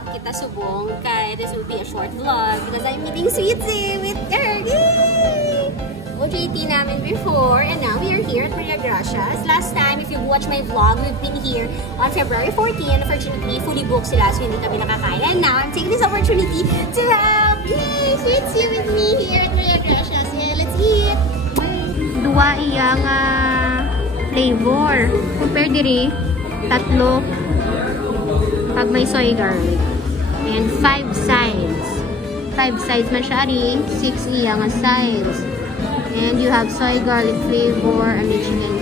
thought kita subong kay this will be a short vlog because I'm eating sweetie with her. Yay! OJT namin before and now we are here at Gracias. Last time, if you've watched my vlog, we've been here on February 14. Unfortunately, fully booked sila so hindi kami nakakain. And now, I'm taking this opportunity to have sweetie with me here at Gracias. Yeah, let's eat! Dua iyang flavor. Compare diri, tatlo pag may soy garlic. And 5 sides. 5 sides man siya rin, 6 iyang sides. And you have soy garlic flavor, may chicken.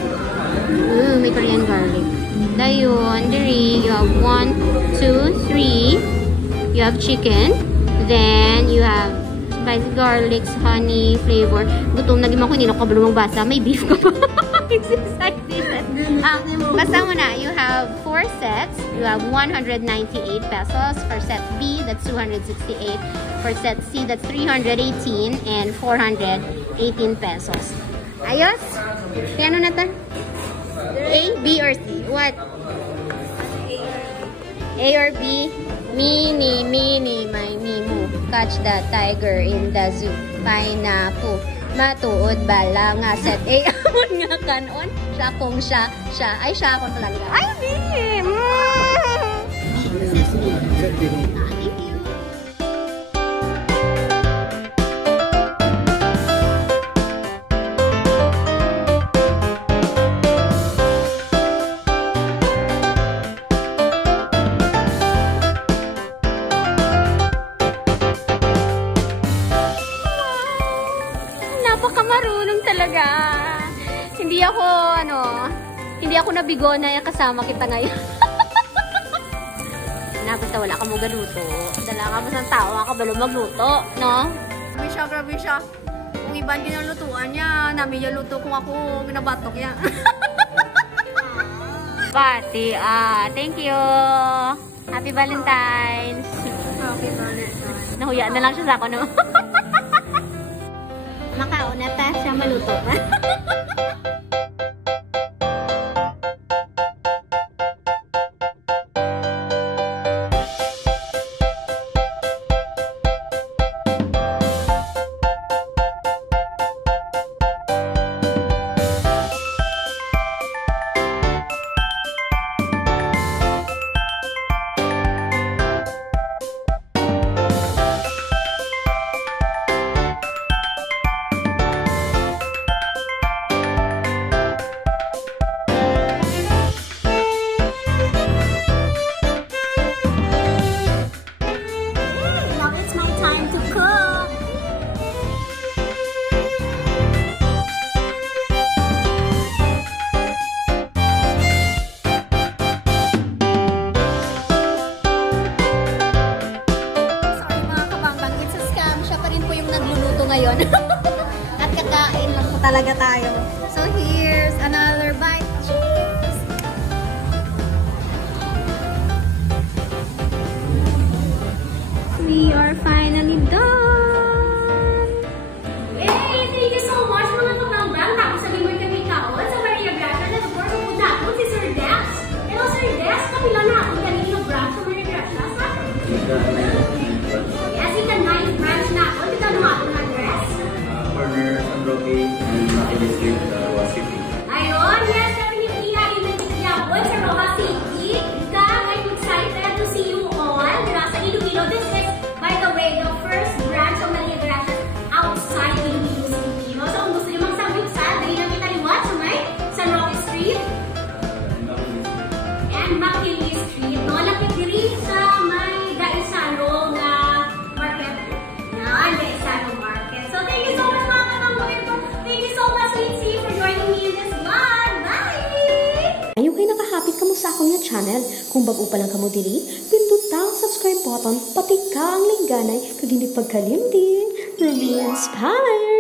Ooh, may Korean garlic. Dayon, diri, you have 1, 2, 3. You have chicken. Then, you have spicy garlic, honey flavor. Gutom na gimang ko, hindi na kabalo mong basa. May beef ka pa. It's excited. Basta mo na, you have 4 sets. You have 198 pesos. For set B, that's 268. For set C, that's 318 and 418 pesos. Ayos? Ano na ta? A, B, or C? What? A or B? Mini, my Mimu. Catch the tiger in the zoo. Pineapple. Matuod bala nga set A. Amon nga kanon. Siya kung siya. Ay, siya akong talaga. Ay, Mim! Napakamarunong talaga. Hindi ako nabigo na kasama kita ngayon. Basta wala ka mo galuto. Dala ka mo sa tao, kabalo magluto, no? Grabe siya. Kung iban ginulutuan niya, namin yung luto kung ako ginabatok niya. Pati, thank you. Happy Valentines. Happy Valentines. Nahuya na lang siya sa ako, no? Makauna ta siya maluto pa. Ngayon. At kakain lang po talaga tayo. So here's another bite. Cheers! We are finally done! Hey! Thank you so much mga kabambang. Tapos sabi mo kami kaon sa Maria Gracias na support po na po si Sir Des. Hello Sir Des! Kapila na ako kanino branch sa Maria Gracias. Yes, ika 9th branch na ako. Dito naman ako na Corner, San Roque, and Makilis Street, City. Ayun, yes, definitely na-invite niya po sa Roja City. I'm excited to see you all. Nasa Iloilo. This is, by the way, the first branch of Maria Gracias outside Iloilo City. So, kung gusto niyo mag-Samgyupsal, dali lang kita liwat sa may San Roque Street and Makilis Street. No, lapit diri sa may Gaisano na market. Yan, Gaisano Market. So, thank you so much. Thank you so much, Lindsay, for joining me in this vlog. Bye! Ayaw kayo nakahapit ka mo sa akong yung channel. Kung bago pa lang ka mo dili, pindot ang subscribe button, pati ka ang lingganay, kag hindi pagkalimtin. Rubeinspired!